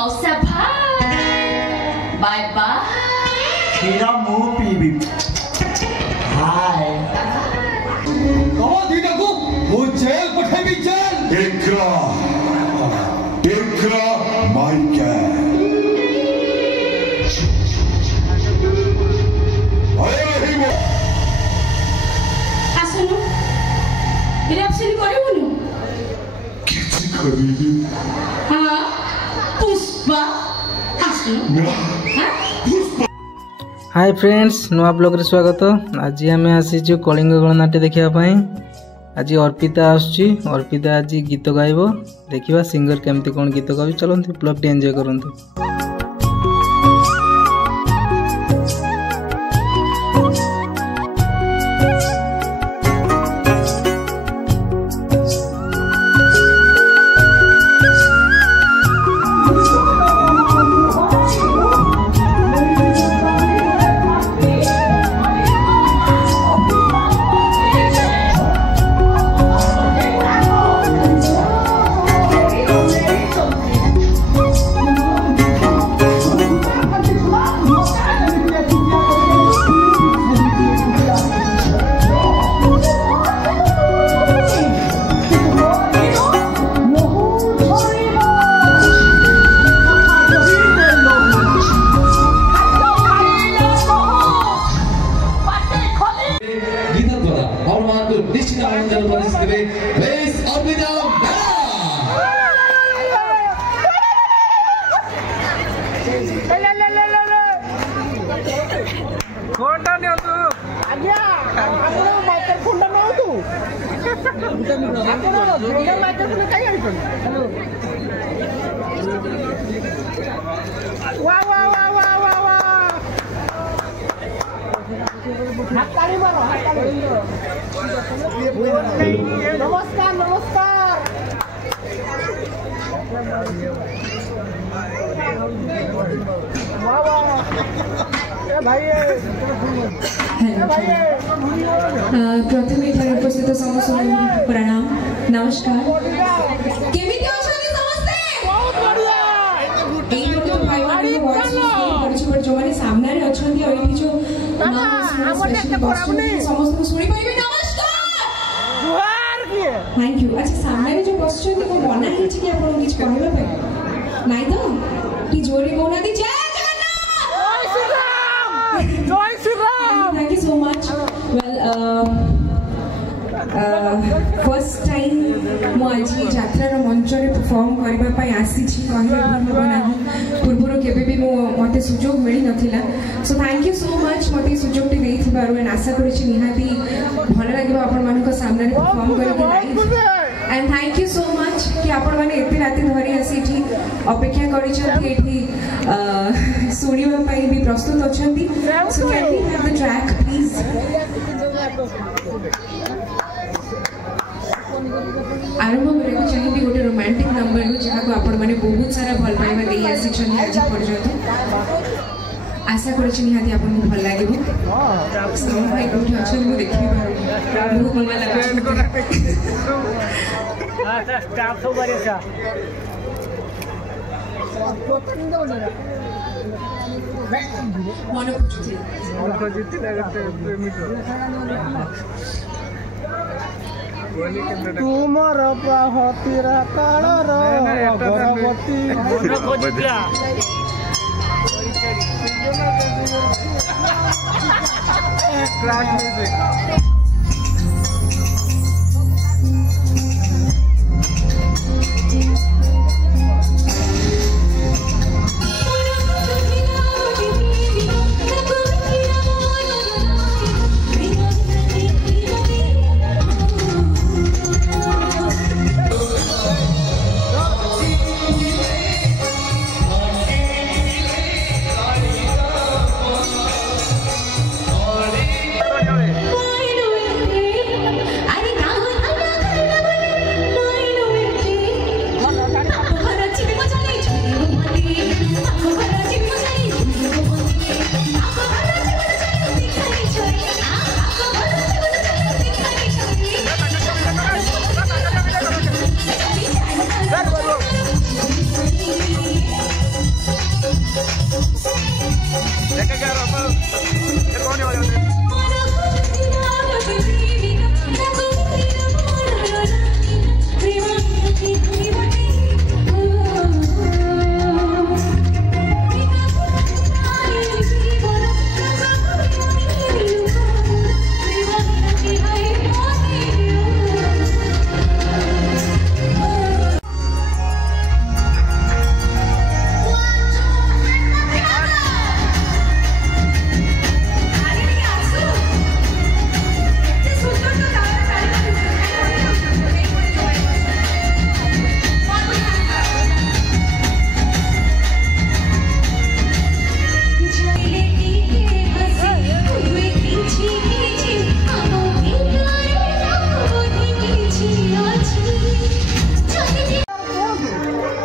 मौसा भाई bye bye खीरा मुंह पीबी हाय दीदा को वो जेल पठेबी जेल Ikra Michael आसनु रिएक्शन करिवनु किसी करीबी हां पुष्पा आसनु हां हाय फ्रेंड्स नुआ ब्लॉग रे स्वागत। आज आम आसीचु कलिंग गणनाट्य देखा। आज अर्पिता आसुची। अर्पिता आज गीत गाइब। देखिबा सिंगर केमती कौन गीत गाबी। चलନ୍ତୁ ब्लॉग टी एंजॉय करନ୍ତୁ। नमस्कार नमस्कार प्रथम उपस्थित समस्त प्रणाम नमस्कार केमिति अछनी समस्ते बहुत बढ़िया एई लोग भाई माने वॉइस पर जो माने सामने रे अछंती और एठी जो समस्त को सुनी पाइबे। नमस्कार जुहार किए थैंक यू। अच्छा सामने रे जो क्वेश्चन को बना है कि आपन किछ कहबा पे नाही तो टी जोरे कोना दी जय जय Shri Ram thank you so much. Well first time मु आज यात्रा मंच रे परफॉर्म करबा पई आसी छी कहले भूल नाही पूर्वरो केबे भी मो मते सुजोग मिली नथिला। So thank you so much मते सुजोग टी देथि बारो एंड आशा करि छी निहाती भलो लागिबा आपण मानक सामने रे परफॉर्म करके live. And thank you so much कि आपण माने एते राती धरि आसी एठी अपेक्षा करि छथि एठी सुनिबा पई भी प्रस्तुत अछंती। So can we have the track please. आरंभ करने चाहिए गोटे रोमांटिक नंबर जहाँ को आपण मैंने बहुत सारा भल पाइबा दे आसी आज पर्यंत आशा करछि निहाती आपन को भल लागिबो। साउंड भाई कोठी अछन मु देखि पारो बहुत भल लागै अच्छा स्टाफ सब बढ़िया मन जीती लगते तुमर प्रहतीरा कालर अगरबती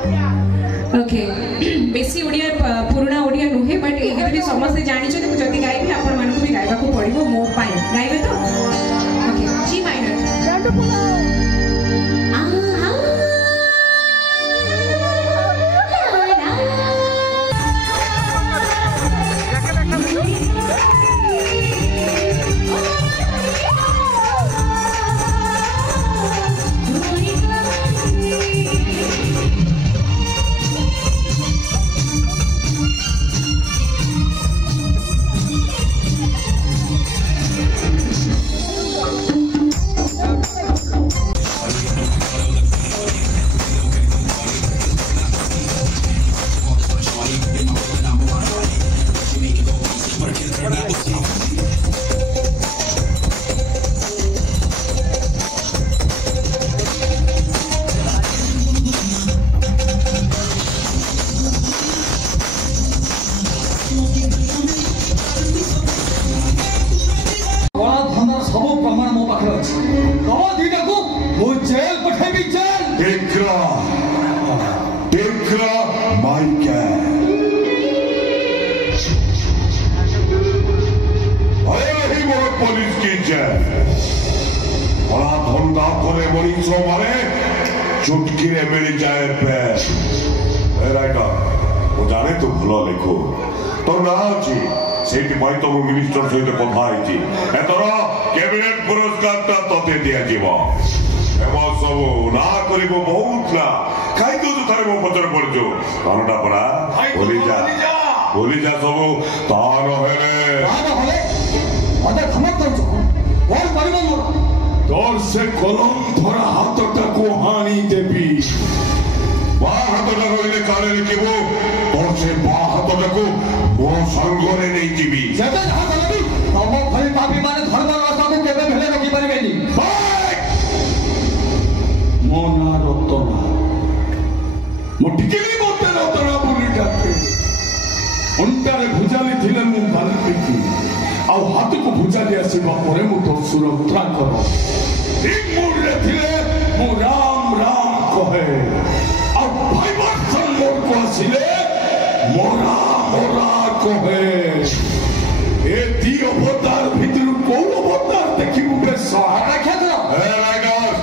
ओके बेसी ओडिया पुराना ओडिया नुहे बट ये समस्त जानी जदि गाइबे आपण मानकु भी गाइबा को पड़िबो मो पाई गाइबे तो ओके जी माइनर चुटकी मिल जाए वो जाने तू भल लिखु तो ना अच्छी से मिनिस्टर सहित कथी एथर कैबिनेट पुरस्कार ते दि सब ना कर बहुत ना खाई दो थे मो पचर पड़चु धनटा पड़ा भूली जा सब तार तोर से कलम धरा हाथटा को हानी देवी बा हाथटा कहले काले लिखिबो तोर से बा हाथटा को मो संगरे नै जीवी जते जहा गलबी तम भली पापी माने धर्म रास्ता को केबे भेले रोकी परिबेनी मो ना रतना मो टिकेली मोते रतना बुली डाके अंटारे भुजाली थिले मु बालपिकी आ हाथ को भुजाली आसीबा परे मु तो सुरक्षा करो एक मूर्ले थिले मु राम राम कहे और भाई वर्षन मोर को आसिले मोरा मोरा कहे ए दी अवतार भितर को अवतार देखि मुके सहारा खेत ए राइडर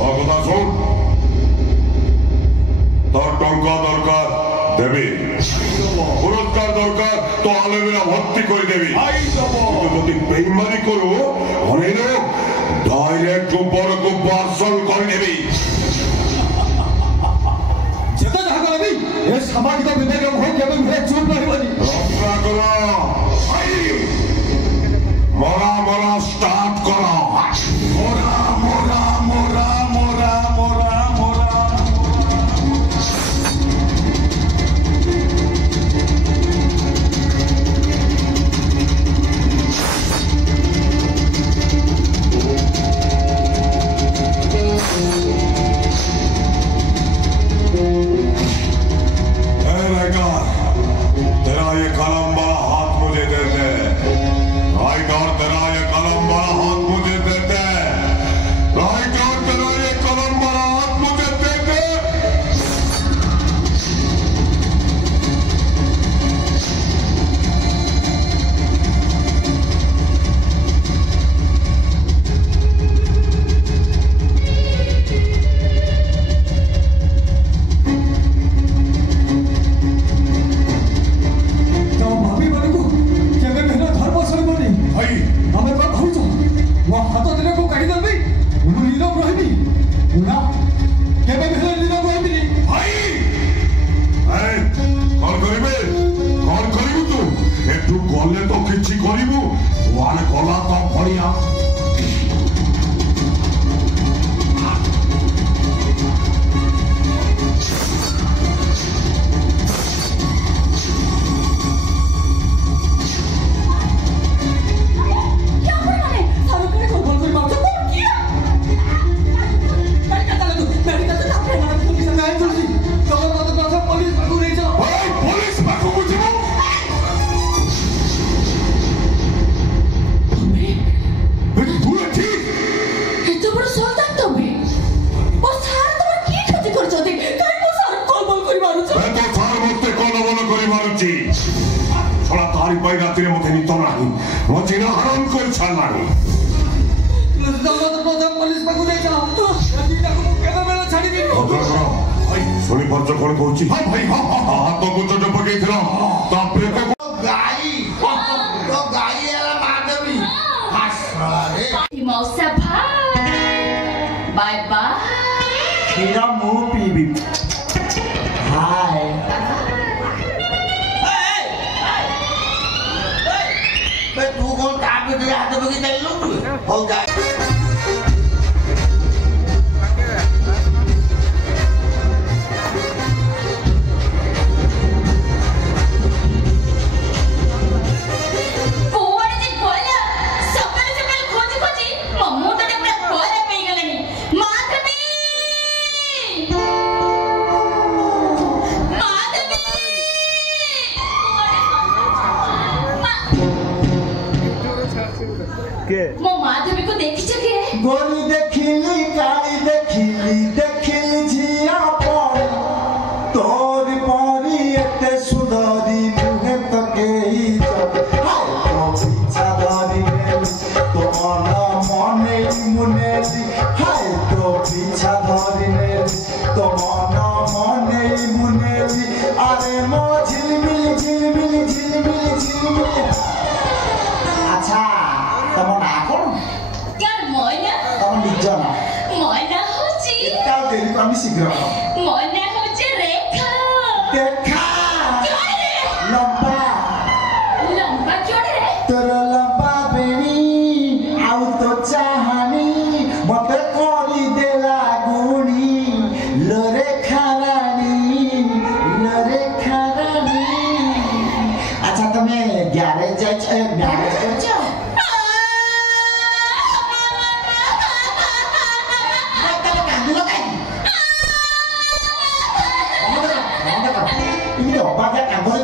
भगता सुन तोर टंका दरकार देबी पुरस्कार दरकार तो आलेमेरा भर्ती कर देबी आई देबो যদি বেইমানি করো হরেনো डायरेक्ट ऊपर को पार्सल कर देबी যেতে না করবি এ সামাজিক বিবেক ভোগ কেবে ভে চুপ রহিবনি রক্ষা করো আই মরা মরা স্টার্ট করো মরা মরা মরা মরা মরা মরা तेरा ये कलम वाला हाथ छानाड़ी पुलिस पाखु नहीं जाओ केबे बेला छाड़ी भी सुनी पर्च कौन कहूँ हाँ भाई हाँ हाँ हाँ हाथ को चोट पकई गाई माधवी मौसा भाई बाय बाय खीरा मुंह पीबी हाय तू कौन हाथ पकड़ी चल हो गाय मो माधवी को देखी छके गोरी देखिली काली देखिली झिया पड़ी तोर परी एते सुंदरी मुहे तकेई जब हाय तो पीछा धरी तो मने मुनेली हाय तो पीछा धरी तो मने मुनेली अरे मो झिलमिल अच्छा तम ना कौन यार मोना तम निज ना मोना होची एटा देरी कमी शीघ्र मोना होची रेखा देखा क्यों रे लंबा क्यों रे तोर लंबा बेनी आउ तो चाहनी मते करी देला गुणी लरे खारानी अच्छा तमे गैरेज जाय गैरेज जाय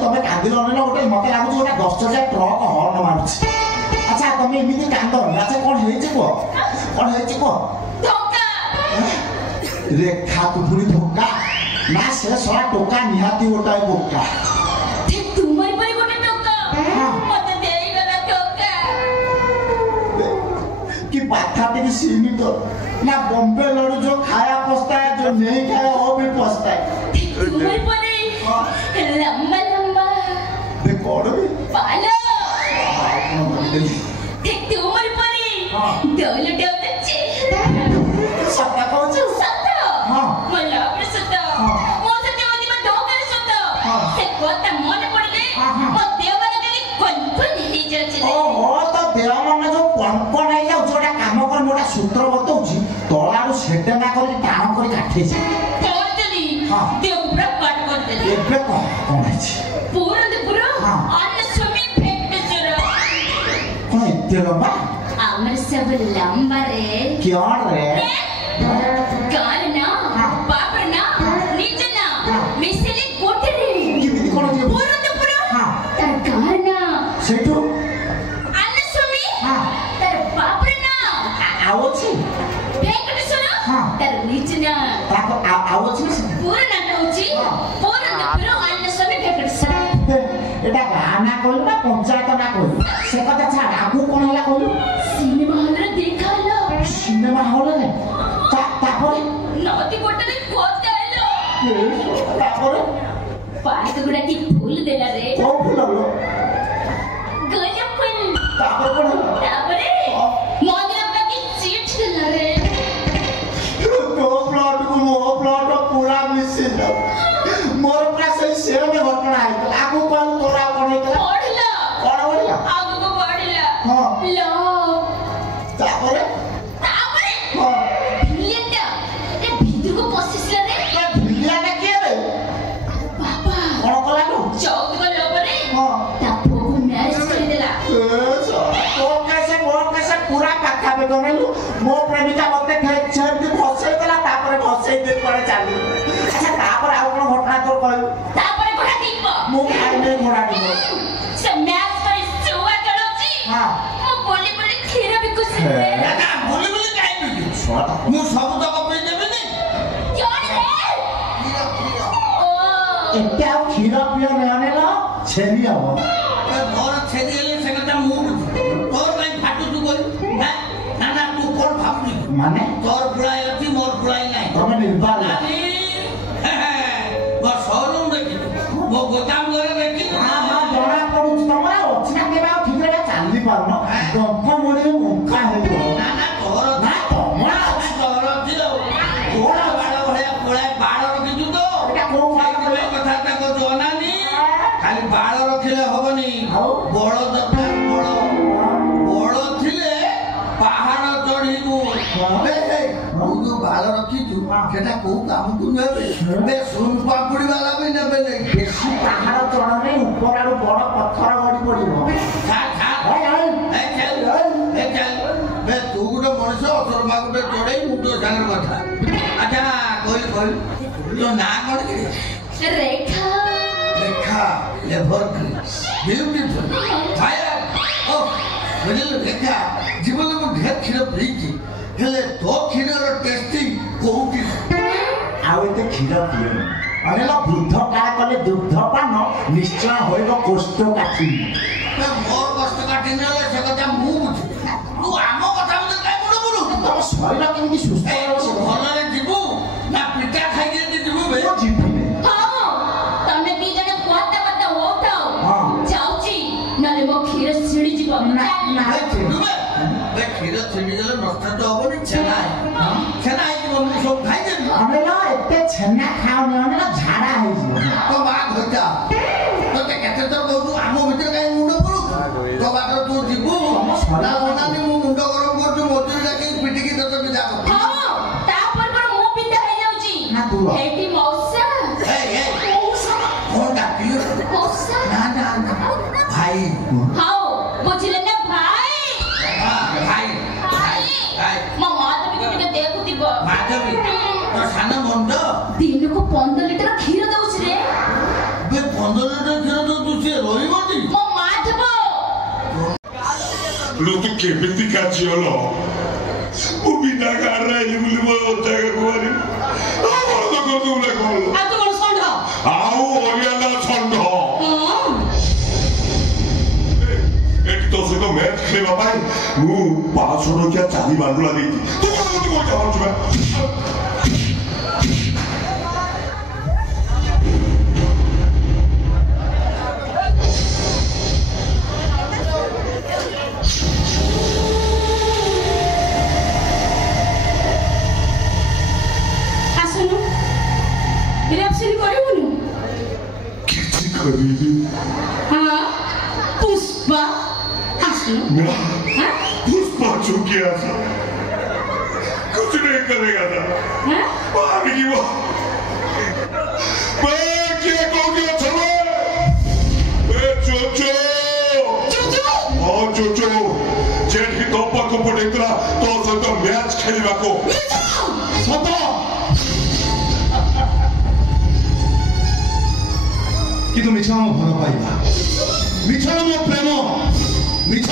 तमें कांदिल गोटे मत लगुच गोटे 10,000 ट्रक हर्न मारुच अच्छा तमें एमती कांद अच्छा कौन कह रेखा तू पुरी धोका ना से सरा टोका निहाती गोटाए बोका तुम्हारी परी गोटे टोका मते देई गला टोका कि बाथा टिक सीमित ना बॉम्बे लड़ू जो खाया पछता है जो नहीं खाया वो भी पछता है तुम्हारी परी लंबा कौन पालो ठीक तुम्हारी परी डोल सत्ता कौन से सत्ता मला अपने सत्ता मोसे तेवनी में दो करे सत्ता से कोता मन पड़ले ओ देवना के कन्फर्म ही जाचे ओहो तो देवना जो पणपण है जाउ जोटा काम कर मोटा सूत्र बतौची तळारू सेटे ना करी टाण करी काठी छै करतली देव पूरा काट कर देली एबे कोन है पूरा अन्य स्वामी भेंटेश्वर कोन इत्ते लंबा आमर सब लंबा रे क्या रे गाल ना बापर ना नीचे ना मिसली गोटे रे कि बिदी कोन जे पूरा तर गाल ना सेटू अन्य स्वामी तर बापर ना आवछि भेंटेश्वर तर नीचे ना ताको आवछि पूरा ना होची पूरा अन्य स्वामी भेंटेश्वर एटा गाना कहलु ना पंचायत ना कहलु से कथा छाड़ आगु कोन हला कहलु सिनेमा हॉल रे देखालो सिनेमा हॉल रे तापरे नदी गोटे कोते आइलो तापरे पार्क गुडा की फूल देला रे ओ फूल लो गजब फूल तापरे कोन तापरे मंदिर का की सीट देला रे तो प्लॉट को मो प्लॉट पूरा मिसिल मोर पूरा सही सेम घटना है आगु कोन तोरा कोन पढ़ला कोन बोलिया आगु को पढ़ला हां लो तापरे भिलियनटा ए भितर को पसिसला रे भिलिया ना के रे बाबा कोन कलानु चौक को लोबरे हां तापो को मैरिज कर देला तो कैसे पूरा पाखा पे गनलु मो प्रेमिका मते छेमती फसै देला तापरे फसै दे पड़े चालू अच्छा तापरे आ कोन घटना तोर कहलु तापरे घोड़ा दीप मो खाइ नै घोड़ा दीप से मैच पर सुवा चलोची हां मो बोली खीर बिकुस रे ना बोली काई बिकु मु सब तक पे देबे नै क्यों रे ओ एटा खीर पियो नै आनेला छेली आबो घर छेदी से कथा मु तोर नहीं फाटू तू माने तोर पुराई अछि मोर पुराई नाही तमे निर्बाल नानी मो शोरूम देखि मो गोदाम घरे देखि हां हां जणा पडु तमरा अछि ना केबा ठीक रे चाली पारनो गंफ मोडे मुखा हेबो ना ना तोर ना तमरा तोर दिलो ओला बाड़ भया पुराई बाड़ रखिजु तो एटा को कथा ताको जनानी खाली बाड़ रखिले होबनी बड़ दरकार बड़ थिले पहाड़ चढ़ीबू जो बाल रखीचु सेटा को काम को नेबे बे सुन पापुड़ी वाला भी नेबे नहीं बेसी पहाड़ चढ़ने ऊपर आरो बड़ पत्थर गडी पडिबो खा खा ए चल बे तू गुटे मनुष्य असर बागुटे चढ़ई मुटो सागर कथा अच्छा कोई तो ना कोन के रेखा रेखा एवरग्रीन ब्यूटीफुल फायर ओ बुझल रेखा जीवन में ढेर खीर पीची हेले तो खीर रो टेस्टी कोउटी आउ एते खीर पिए अरे ला वृद्ध काल कले दुग्ध पान निश्चय होइबो कोष्ठकाठी मोर कोष्ठकाठी नेले से कथा मु बुझ तू आमो कथा मते काई मुडो बुडू तो शरीर केमि सुस्थ रहबो भलरे जीवू ना पिटा खाइ के जीवू बे जीवी हां तमे दी जने कोता कोता होताओ जाउची नले मो खीर सिडी जीव ना जीवू बे खीर सिडी जले नष्ट तो होबनी छेना जीव मु सब खाइ दे अरे ला एते छेना खाओ ने ना झाड़ा होई जीव तो बात होता तो ते केते तो कहू आमो भीतर काई मुंडो पडू तो बात तू जीवू ना बनानी मु मुंडो गरम करतु मोती जाके पिटिकी दत बिदा हां ता पर मो बिंदा हे जाउची ना तू एटी मौसा ए मौसा कोन डाकियो मौसा ना भाई हां बुझले ना भाई भाई मो माधवी के देखु दिबो माधवी तो साना बंद दिन को 15 लीटर खीर दउछ रे बे 15 लीटर खीर तो तू से रोइबोटी मो माधव लो तू केमिति काजियलो ओ बिना गारे लिबुली मो ओतागा कुमारी आवर तो करतु ले कोन आ तो कोन संढ आउ ओरियाला छंड एटी तो से तो मैच खेलबा पाई मु 500 रुपया चाली बांडुला देती तू कोन तू कोन जाऊ छबे हाँ पुष्पा ना पुष्पा चुकी ऐसा कुछ नहीं करेगा था पानी की वो क्या कहो क्या चलो चोचो हाँ चोचो जेठ ही दोपा को पड़ेगा तो सदा मैच खेलने को सदा কিন্তু মিছ মো ভাল পাইবা মিছ মো প্রেম মিছ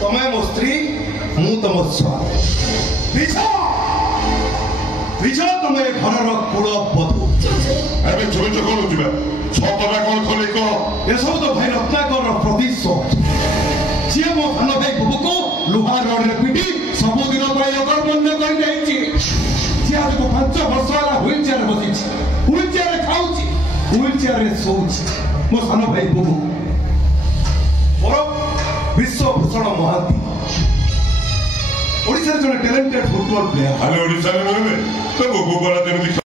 তুমি মো স্ত্রী মু তম স্বামী মিছ মিছ তুমি ঘরর কুল বধূ ଏବେ ଛୋଟ କଣ ଯିବା ଛତଟା କଣ ଖୋଲି କହ এসব তো ভাই রত্নাকর প্রতিশোধ ଯିଏ ମୋ ସାନ ଭାଇ ବୁବୁକୁ ଲୁହା ରଡରେ ପିଟି ସବୁଦିନ ପାଇଁ ଅକର୍ମଣ୍ୟ କରିଯାଇଛି ଯିଏ ଆଜକୁ 5 ବର୍ଷ ହେଲା ହୁଇଲ ଚେୟାରରେ ବସିଛି ହୁଇଲ ଚେୟାରରେ ଖାଉଛି ହୁଇଲ ଚେୟାରରେ ଶୋଉଛି ମୋ ସାନ ଭାଇ ବୁବୁ ମୋର ବିଶ୍ୱଭୂଷଣ ମହାନ୍ତି ଓଡ଼ିଶାର ଜଣେ ଟ୍ୟାଲେଣ୍ଟେଡ୍ ଫୁଟବଲ ପ୍ଲେୟାର ଖାଲି ଓଡ଼ିଶାରେ ରହିବେ ତ ବୁବୁ ପରା ଯେମିତି